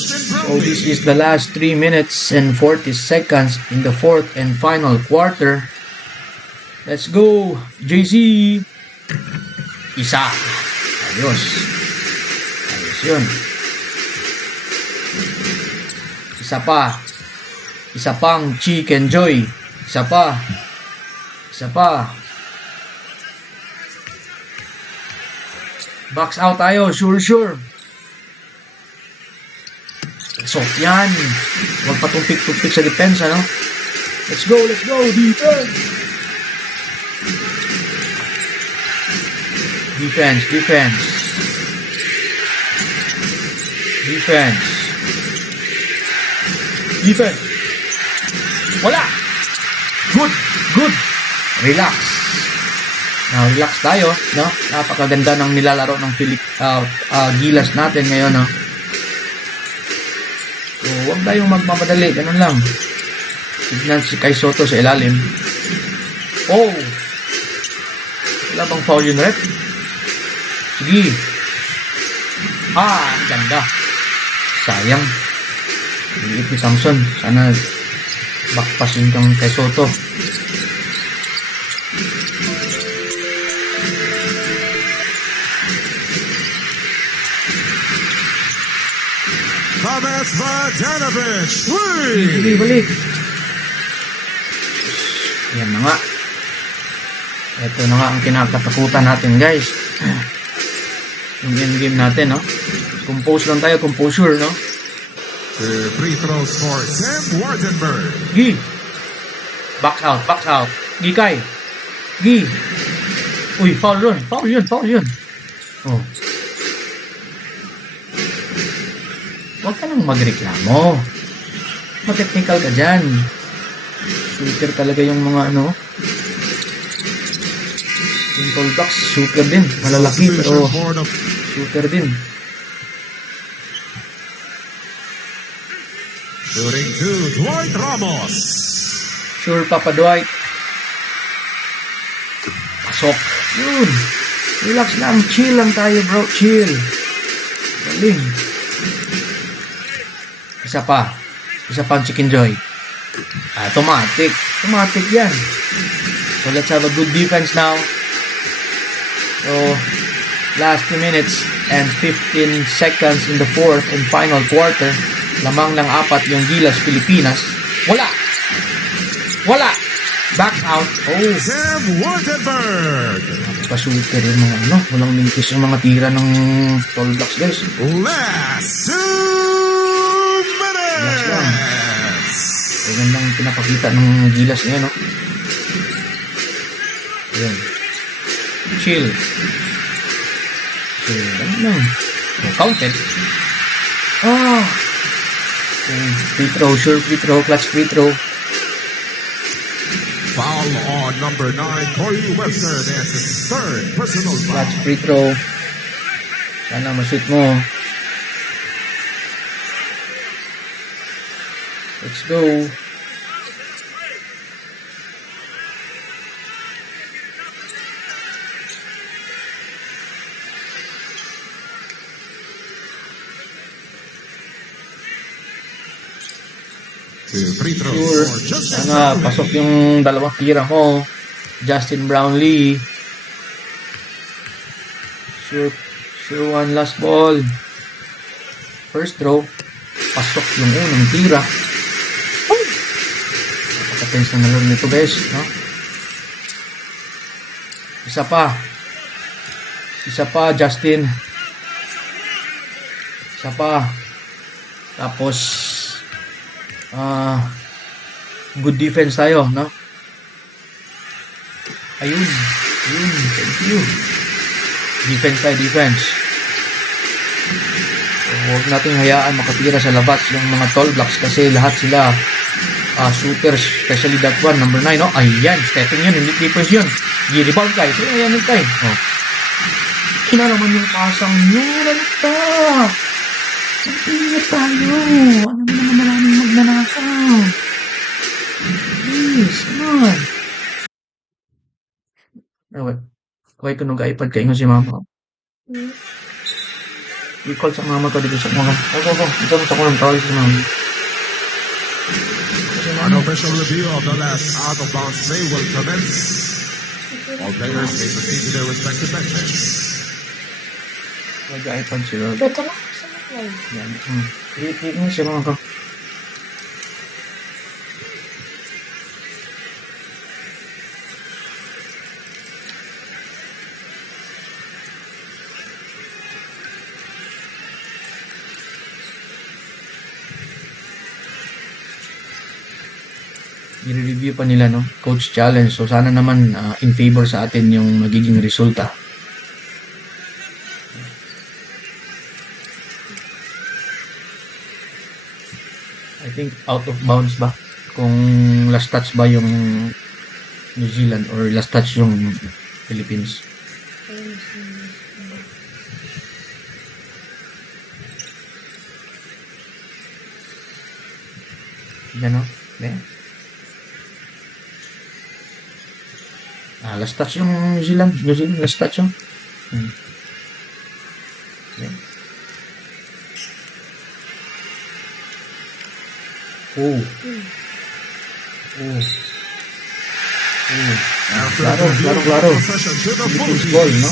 So this is the last 3 minutes and 40 seconds in the fourth and final quarter. Let's go, JC. Isa. Ayos. Ayos yun. Isa pa. Isa pang Chicken Joy. Isa pa. Isa pa. Box out tayo. Sure. So, yan. Huwag patumpik-tumpik sa depensa, no? Let's go. Defense. Defense. Wala. Good. Relax. Now, relax tayo, no? Napakaganda ng nilalaro ng Gilas natin ngayon, no? So, huwag tayong magmamadali. Ganun lang. Tignan si Kai Soto sa ilalim. Oh! Wala bang foul yun, rep? Sige. Ang ganda. Sayang. Liit ni Samson. Sana backpasin kang Kai Soto. Thomas Bogdanovic. Sige, balik. Yan na nga. Ito na nga ang kinakatakutan natin, guys. Yung endgame natin, no? Compose lang tayo, composure, no? Free throws for Sam Wardenberg. Gi. Box out. Gi Kai. Gi. Uy, foul yun. Oh. Huwag ka nang magreklamo. Mag-technical ka dyan. Shooter talaga yung mga ano. Yung tall box, shooter din. Malalaki pero shooter din. Shooting to Dwight Ramos. Sure, Papa Dwight. Pasok. Yun. Relax lang. Chill lang tayo, bro. Chill. Galing. Isa pa ang Chicken Joy. Automatic yan. So let's have a good defense now. So last 2 minutes and 15 seconds in the fourth and final quarter. Lamang lang 4 yung Gilas Pilipinas. Wala. Back out. Oh, Sam Wardenberg. Pa-shooter yung mga ano. Walang mintis yung mga tira ng tall blocks, guys. Last 2 minutes. Gandang pinapakita ng Gilas niya, no? Ayan. Chill. Ano lang. Counted. Free throw, clutch free throw. Foul on number 9, Corey Webster. That's his third personal foul. Clutch free throw. Sana mashoot mo. Let's go. Free throws Sure. for Justin Sana Brownlee. pasok yung dalawang tira mo. Justin Brownlee. Sure one last ball. First throw. Pasok yung unang tira. Napaka-tense na nalaro nito, guys, no? Isa pa, Justin. Isa pa. Tapos good defense tayo, no? Ayun. Thank you. Defense. So, huwag nating hayaan makatira sa labas yung mga tall blocks kasi lahat sila shooters, especially that one, number 9, no? Ayan, stepping yun, hindi defense yun. G-rebound kayo. So, ayan yun kayo. Oh. Kinalaman yung pasang yun. Ano ka? Mag-ingat tayo. Ano mo naman maraming magnanakaw? Please, come on. Okay ko nag-iPad kayo si mama. I-call sa mama ko dito sa mama. Go. Ito mo sa kulang tawag sa mama. Kasi An mama. official review of the last out of bounds play will commence. All players may proceed to their respective benches. Mag-iPad si Rod. Beto lang sa live. Yan. Click mo siya mga ko. I-review pa nila, no? Coach challenge. So, sana naman in favor sa atin yung magiging resulta. I think out of bounds ba? Kung last touch ba yung New Zealand or last touch yung Philippines. Yan, no? Yan. Last touch yung New Zealand. New Zealand, last touch yung. Yan. Oh. After Claro, the review, claro. possession to the Philippines ball, no?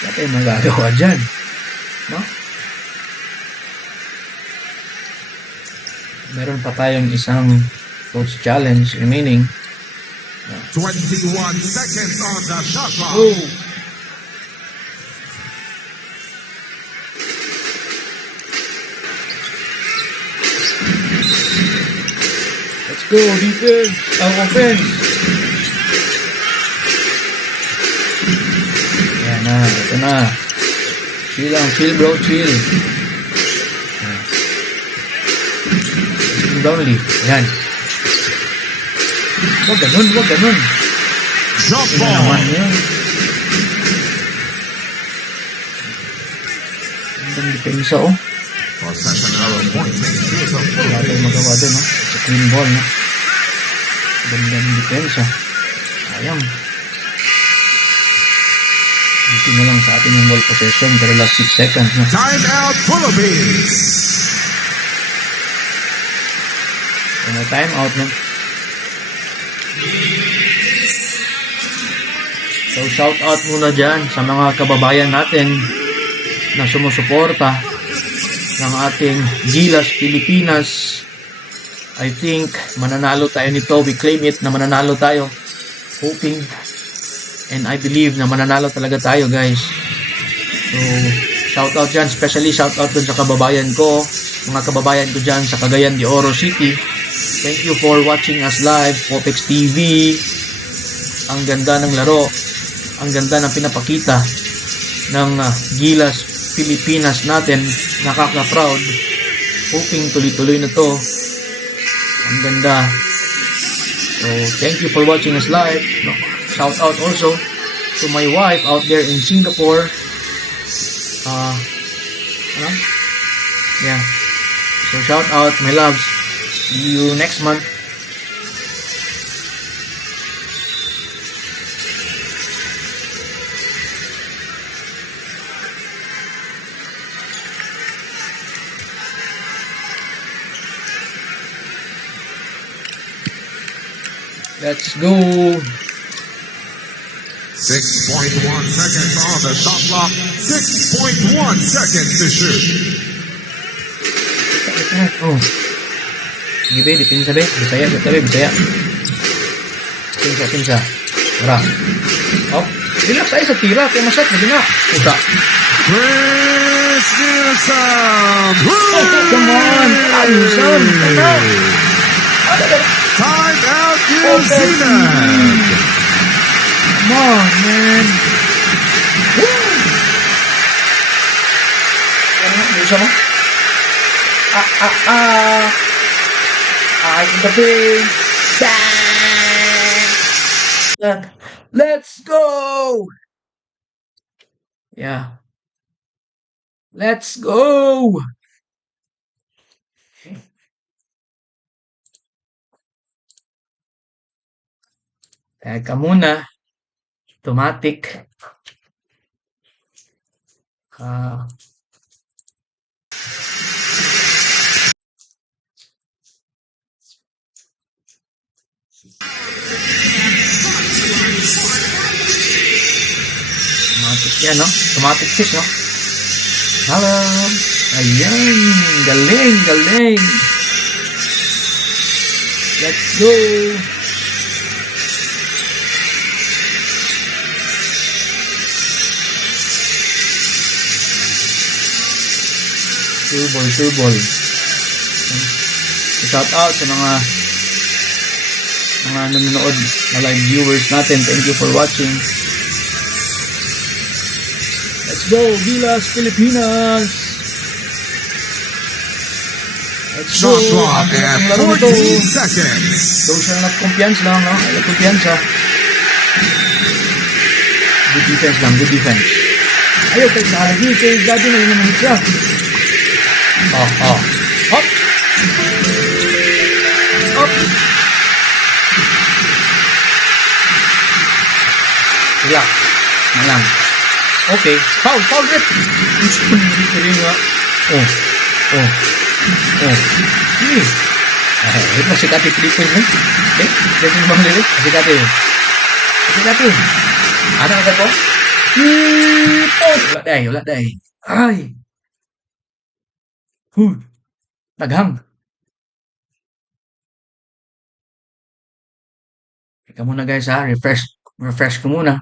Philippines. Wala tayong magagawa dyan. No? Meron pa tayong isang coach challenge remaining. 21 seconds on the shot clock. Oh! Let's go, defense! Offense! Yan na, ito na. Chill lang, chill bro, chill. Downly, yan. Huwag ganun, huwag ganun. Jump Ina naman ball. yan. Ang depensa, oh. Possession arrow pointing to the Wala tayong Philippines. magawa doon, no? Sa clean ball, no? Gandang depensa. Sayang. Dito na lang sa atin yung ball possession pero last 6 seconds, no? Time out Philippines. May time out, no? So, shout out muna dyan sa mga kababayan natin na sumusuporta ng ating Gilas Pilipinas. I think mananalo tayo nito. We claim it na mananalo tayo. Hoping and I believe na mananalo talaga tayo, guys. So, shout out dyan. Especially shout out dun sa kababayan ko. Mga kababayan ko dyan sa Cagayan de Oro City. Thank you for watching us live. Popex TV. Ang ganda ng laro. Ang ganda ng pinapakita ng Gilas Pilipinas natin. Nakaka-proud. Hoping tuloy-tuloy na to. Ang ganda. So, thank you for watching us live. Shout out also to my wife out there in Singapore. Yeah. So, shout out, my loves. See you next month. Let's go. 6.1 seconds on the shot clock. 6.1 seconds to shoot. Oh. Sige be, dipinsa be. Bisaya, Bisaya. Pinsa. Tara. Oh, relax tayo sa tira. Kaya masyat, magina. Pusa. Chris Newsom. Oh, come on. Ayusan. Time out New Zealand. Come on, man. Woo! Ano, ayusan mo? I'm the big bang. Let's go. Yeah. Let's go. Teka muna. Automatic. Ah, automatic yan, no? Automatic kick, no? Halo. Ayan. Galing, galing. Let's go. Sure ball. Shout out sa mga nanonood na live viewers natin. Thank you for watching. Let's go, Gilas, Pilipinas! Let's go! Shot clock at 14 seconds. Social not kumpiyansa lang, no? Ay, kumpiyansa. Good defense lang, good defense. Ayaw, kahit nakalagi, kay Gadi na yun naman siya. Hop! Hop! Relax. Malang. Okay. Foul rip. Ito si Kati Pilipin, eh? Okay? Kasi bang lirik? Si Kati. Ano ka po? Wala day. Ay. Taghang. Teka muna guys ha. Refresh ko muna.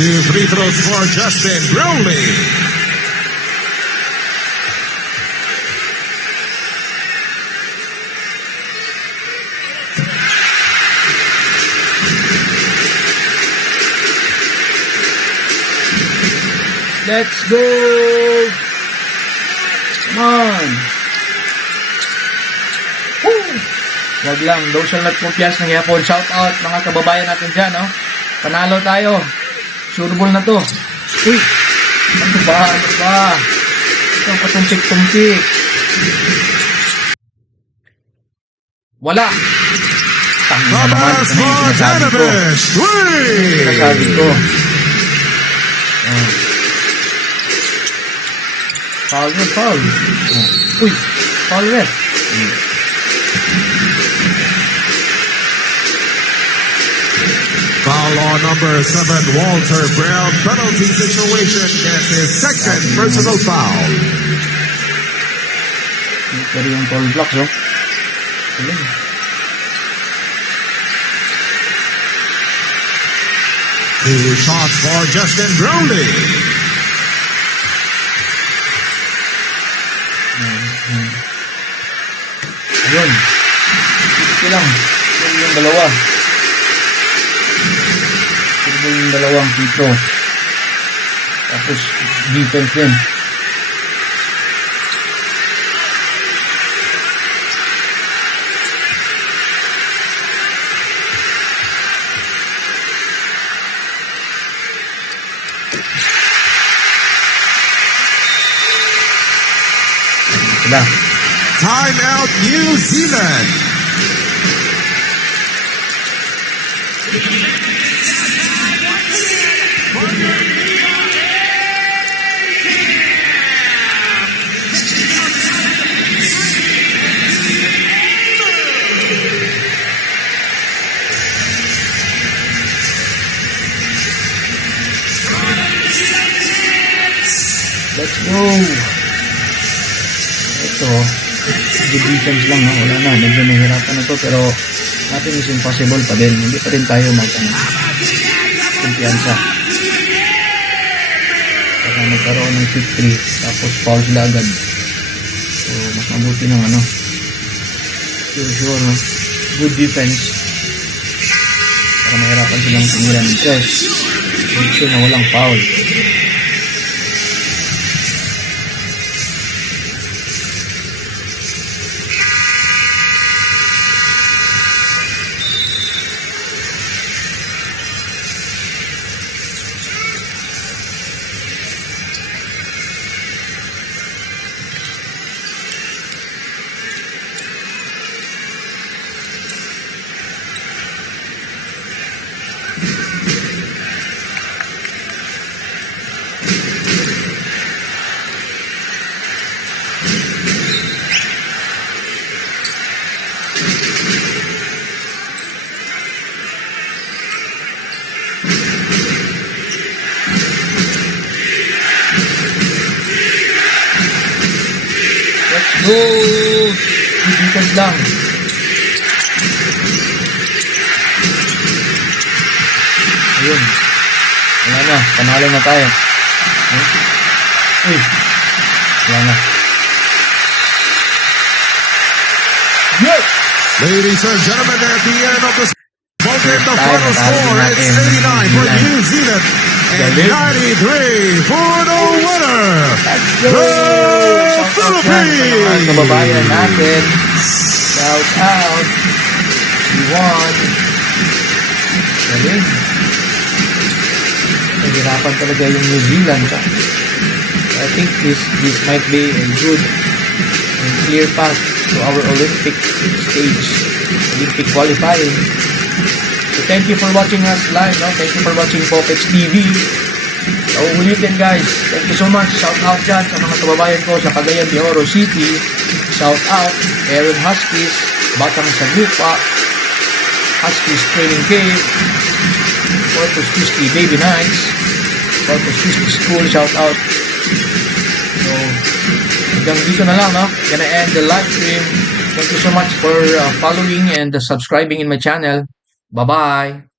Two free throws for Justin Brownlee. Let's go! Come on! Woo! Wag lang, daw siya nagkumpiyansa ng yapon. Shout out mga kababayan natin dyan, no? Panalo tayo. Sure ball na to. Uy! Ano ba? Ito ang patumpik-tumpik. Wala! Tangin na naman. Ito na yung sinasabi ko. Foul. Uy! Foul ref. Foul on number 7, Walter Brown. Penalty situation gets his second personal foul. Pero yung foul blocks, oh. Galing. Two shots for Justin Brownlee. Ayun. Ito lang. Yung dalawa. Yung dalawang dito. Tapos defense din. Sila. Time out New Zealand. Let's go. Ito, good defense lang, no? Wala na, medyo nahihirapan na to, pero nothing is impossible pa din. Hindi pa rin tayo kumpiyansa. Baka magkaroon ng 6-3, tapos foul sila agad. So, mas mabuti ng sure, no? Good defense. Para mahirapan silang tumira ng press. Make sure na walang foul. Let's go! Defense lang. Ayun. Wala na. Panalo na tayo. Uy. Wala na. Yes! Ladies and gentlemen, at the end of this ball game, the Tayo, final natalo score din is natin. 89 for New Zealand and Galing. 93 for the winner, Let's go! the Shout out yan sa mga Philippines. kababayan natin. Shout out. We won. Galing. Nahirapan talaga yung New Zealand. I think this might be a good and clear path to our Olympic stage, Olympic qualifying. So thank you for watching us live. No? Thank you for watching Popex TV. So ulitin guys, thank you so much. Shout out dyan sa mga kababayan ko sa Cagayan de Oro City. Shout out Aaron Huskies, Batang Sagupa, Huskies Training Cave, Corpus Christi Baby Nights, Corpus Christi School, shout out. So, hanggang dito na lang, no? Gonna end the live stream. Thank you so much for following and subscribing in my channel. Bye-bye!